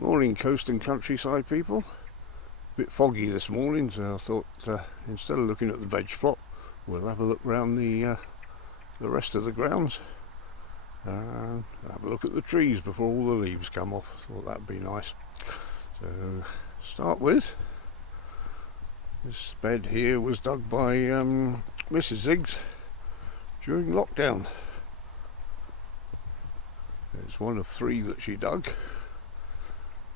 Morning, coast and countryside people. Bit foggy this morning, so I thought instead of looking at the veg plot, we'll have a look round the rest of the grounds and have a look at the trees before all the leaves come off. Thought that'd be nice. So start with this bed here was dug by Mrs. Ziggs during lockdown. It's one of 3 that she dug.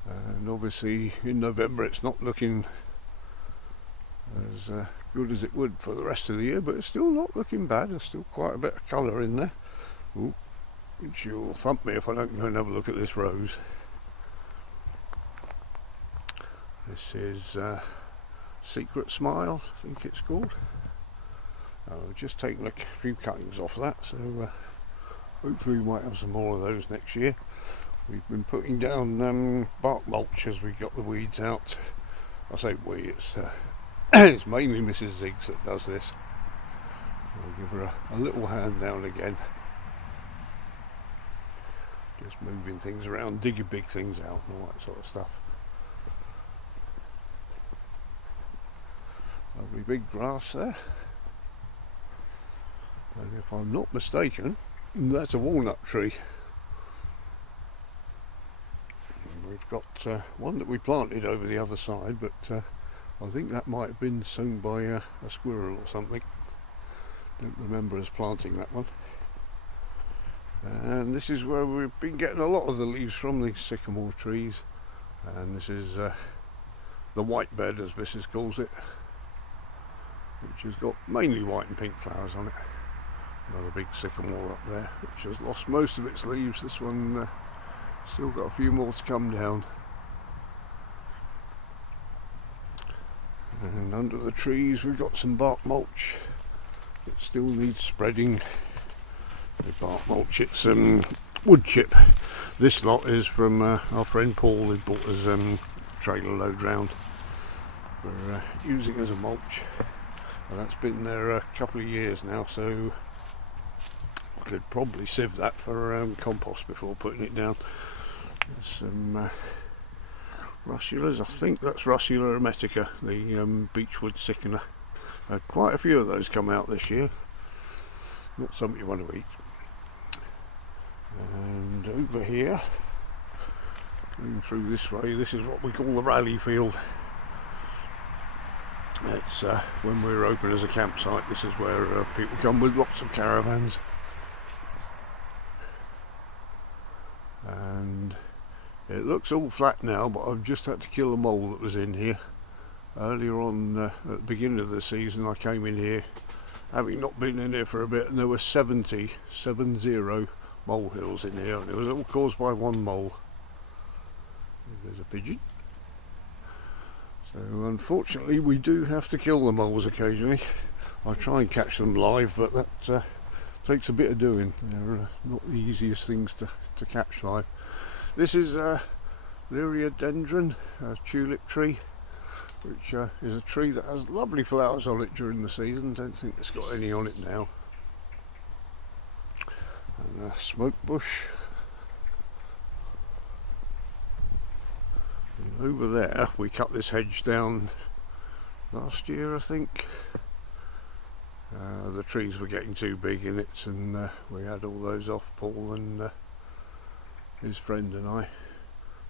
And obviously in November it's not looking as good as it would for the rest of the year, but it's still not looking bad. There's still quite a bit of colour in there. Ooh, which you'll thump me if I don't go and have a look at this rose. This is Secret Smile, I think it's called. I've just taken a few cuttings off that, so hopefully we might have some more of those next year. We've been putting down bark mulch as we got the weeds out. I say we, it's mainly Mrs. Ziggs that does this. I'll give her a little hand now and again. Just moving things around, digging big things out and all that sort of stuff. Lovely big grass there. And if I'm not mistaken, that's a walnut tree. We've got one that we planted over the other side, but I think that might have been sown by a squirrel or something. Don't remember us planting that one. And this is where we've been getting a lot of the leaves from, these sycamore trees. And this is the white bed, as Mrs. calls it, which has got mainly white and pink flowers on it. Another big sycamore up there, which has lost most of its leaves. This one still got a few more to come down. And under the trees we've got some bark mulch that still needs spreading. The bark mulch, it's wood chip. This lot is from our friend Paul, who bought us trailer load round for using as a mulch. And that's been there a couple of years now, so I could probably sieve that for compost before putting it down. There's some russulas, I think that's Russula hermetica, the beechwood sickener. Quite a few of those come out this year. Not something you want to eat. And over here, going through this way, this is what we call the rally field. It's when we're open as a campsite, this is where people come with lots of caravans. And it looks all flat now, but I've just had to kill a mole that was in here. Earlier on at the beginning of the season I came in here, having not been in here for a bit, and there were 70 molehills in here, and it was all caused by one mole. There's a pigeon. So unfortunately we do have to kill the moles occasionally. I try and catch them live, but that takes a bit of doing. They're not the easiest things to catch live. This is Liriodendron, a tulip tree, which is a tree that has lovely flowers on it during the season. Don't think it's got any on it now. And a smoke bush. And over there we cut this hedge down last year, I think. The trees were getting too big in it, and we had all those off, Paul and his friend and I.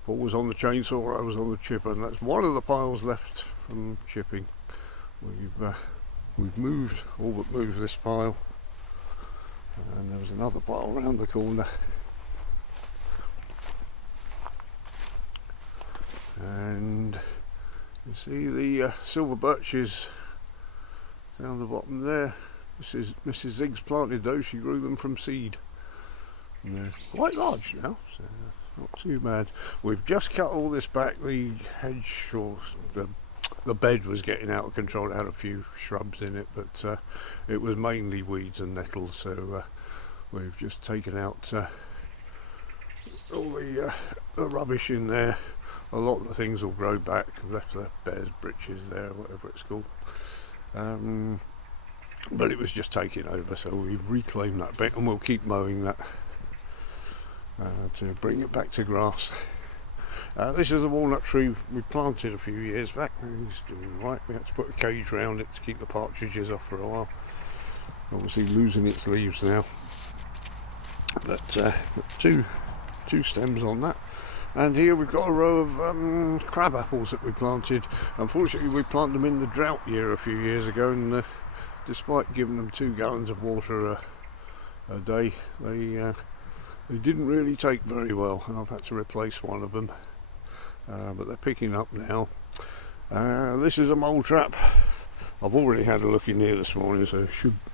Paul was on the chainsaw, I was on the chipper, and that's one of the piles left from chipping. We've moved, all but moved this pile, and there was another pile round the corner. And you see the silver birches down the bottom there. Mrs. Ziggs planted those, she grew them from seed. And they're quite large now, so not too bad. We've just cut all this back. The hedge, or the bed, was getting out of control. It had a few shrubs in it, but it was mainly weeds and nettles, so we've just taken out all the rubbish in there. A lot of the things will grow back. I've left the bear's britches there, whatever it's called. But it was just taking over, so we've reclaimed that bit, and we'll keep mowing that to bring it back to grass. This is a walnut tree we planted a few years back. He's doing right. We had to put a cage around it to keep the partridges off for a while. Obviously losing its leaves now, but two stems on that. And here we've got a row of crab apples that we planted. Unfortunately, we planted them in the drought year a few years ago, and despite giving them 2 gallons of water a day, they didn't really take very well, and I've had to replace one of them. But they're picking up now. This is a mole trap. I've already had a look in here this morning, so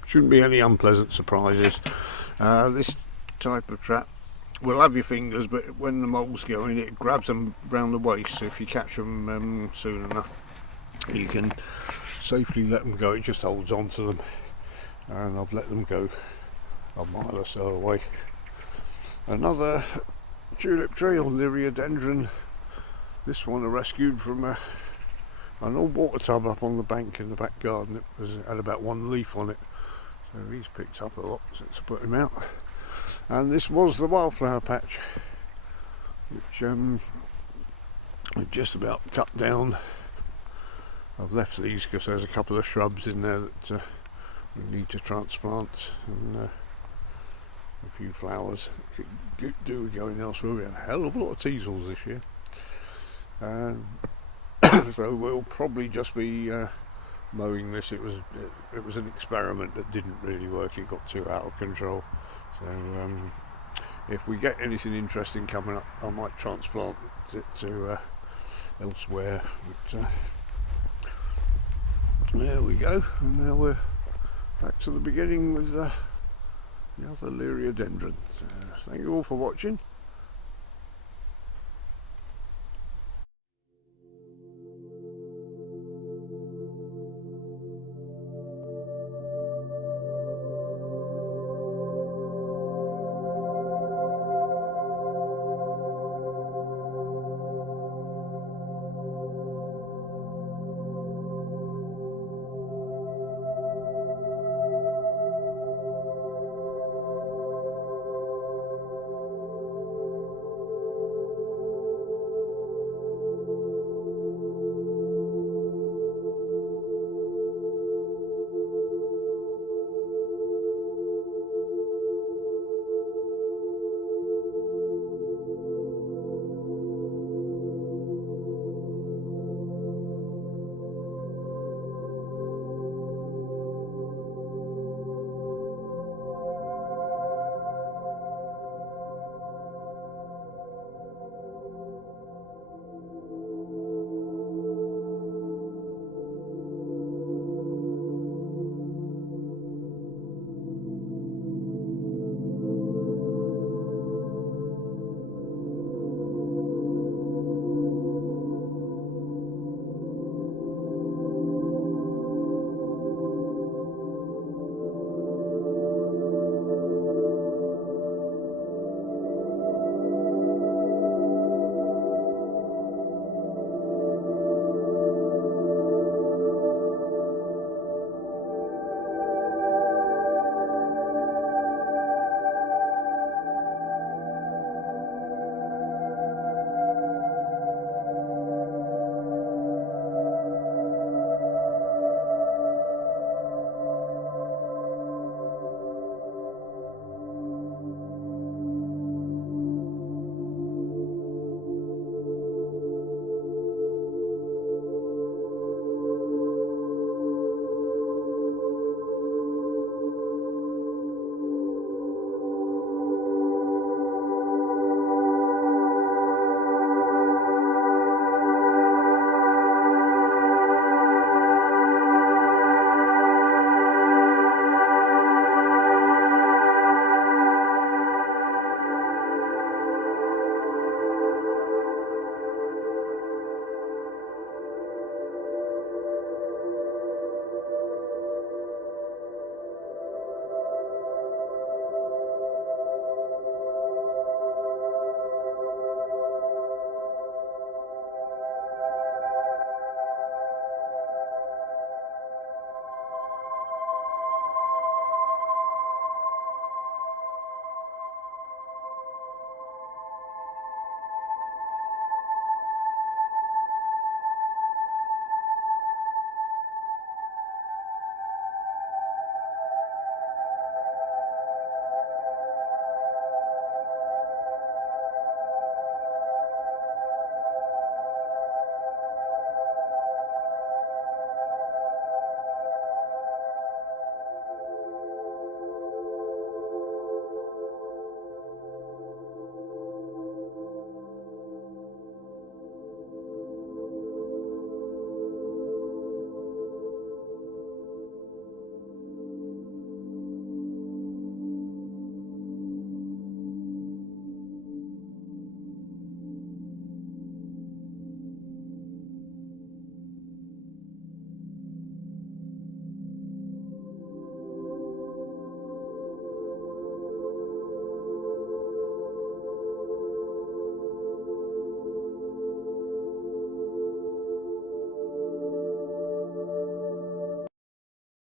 shouldn't be any unpleasant surprises. This type of trap will have your fingers, but when the moles go in, it grabs them round the waist. So if you catch them soon enough, you can safely let them go. It just holds on to them, and I've let them go a mile or so away. Another tulip tree on Liriodendron. This one I rescued from an old water tub up on the bank in the back garden. It had about 1 leaf on it, so he's picked up a lot since I put him out. And this was the wildflower patch, which we've just about cut down. I've left these because there's a couple of shrubs in there that we need to transplant, and a few flowers could do with going elsewhere. We had a hell of a lot of teasels this year. So we'll probably just be mowing this. It was an experiment that didn't really work. It got too out of control. So if we get anything interesting coming up, I might transplant it to elsewhere. But there we go. And now we're back to the beginning with the other Liriodendron. So thank you all for watching.